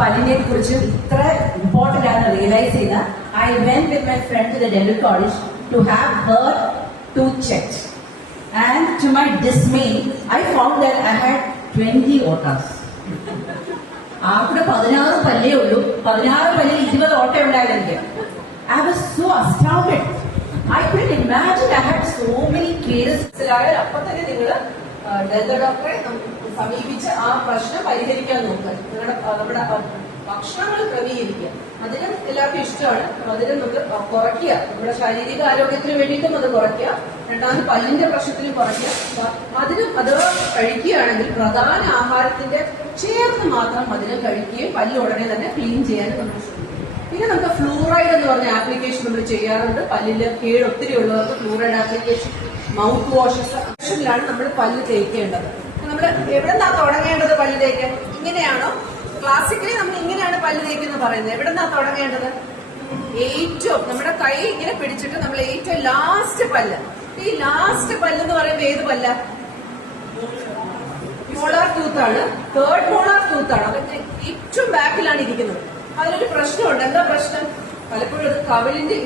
പല്ലിനെ കുറിച്ച് ഇത്ര ഇമ്പോർട്ടന്റ് ആണെന്ന് റിയലൈസ് ചെയ്ത I went with my friend to the dental college to have her tooth checked and to my dismay I found that I had 20 ഓട്ടാസ്. ആകെ 16 പല്ലേ ഉള്ളൂ. 16 പല്ലിൽ 20 ഓട്ട ഉണ്ടായിരുന്നു എനിക്ക്. I was so astounded. I couldn't imagine I had so many cases. അപ്പൊ തന്നെ നിങ്ങൾ dental ഡോക്ടറെ സമീപിച്ച് ആ പ്രശ്നം പരിഹരിക്കാൻ നോക്കുക. നമ്മുടെ ഭക്ഷണങ്ങൾ ക്രമീകരിക്കുക. അതിനും എല്ലാവർക്കും ഇഷ്ടമാണ്. അതിനും നമുക്ക് കുറയ്ക്കുക. നമ്മുടെ ശാരീരിക ആരോഗ്യത്തിന് വേണ്ടിയിട്ടും അത് കുറയ്ക്കുക. രണ്ടാമത് പല്ലിന്റെ പ്രശ്നത്തിനും കുറയ്ക്കുക. അതിനും അത് കഴിക്കുകയാണെങ്കിൽ പ്രധാന ആഹാരത്തിന്റെ ചേർന്ന് മാത്രം അതിന് കഴിക്കുകയും പല്ല് ഉടനെ തന്നെ ക്ലീൻ ചെയ്യാനും നമ്മൾ ശ്രമിക്കും. പിന്നെ നമുക്ക് ഫ്ലൂറൈഡ് എന്ന് പറഞ്ഞ ആപ്ലിക്കേഷൻ നമ്മൾ ചെയ്യാറുണ്ട്. പല്ലില് കേട് ഒത്തിരി ഉള്ളവർക്ക് ഫ്ലൂറൈഡ് ആപ്ലിക്കേഷൻ, മൗത്ത് വാഷസിലാണ് നമ്മൾ പല്ല് തേക്കേണ്ടത്. നമ്മൾ എവിടെ നിന്നാ തുടങ്ങേണ്ടത് പല്ല് തേക്കാൻ? ഇങ്ങനെയാണോ? ക്ലാസിക്കലി നമ്മൾ ഇങ്ങനെയാണ് പല്ല് തേക്കുന്നത് പറയുന്നത്. എവിടെ നിന്നാ തുടങ്ങേണ്ടത്? ഏറ്റവും നമ്മുടെ കൈ ഇങ്ങനെ പിടിച്ചിട്ട് നമ്മൾ ഏറ്റവും ലാസ്റ്റ് പല്ല്, ഈ ലാസ്റ്റ് പല്ല് എന്ന് പറയുമ്പോൾ ഏത് പല്ല? മോളാർ ടൂത്ത് ആണ്. തേർഡ് മോളാർ ടൂത്ത് ആണ്. അപ്പൊ ഏറ്റവും ബാക്കിലാണ് ഇരിക്കുന്നത്. അതിലൊരു പ്രശ്നമുണ്ട്. എന്താ പ്രശ്നം? പലപ്പോഴും അത് കവിളിന്റെ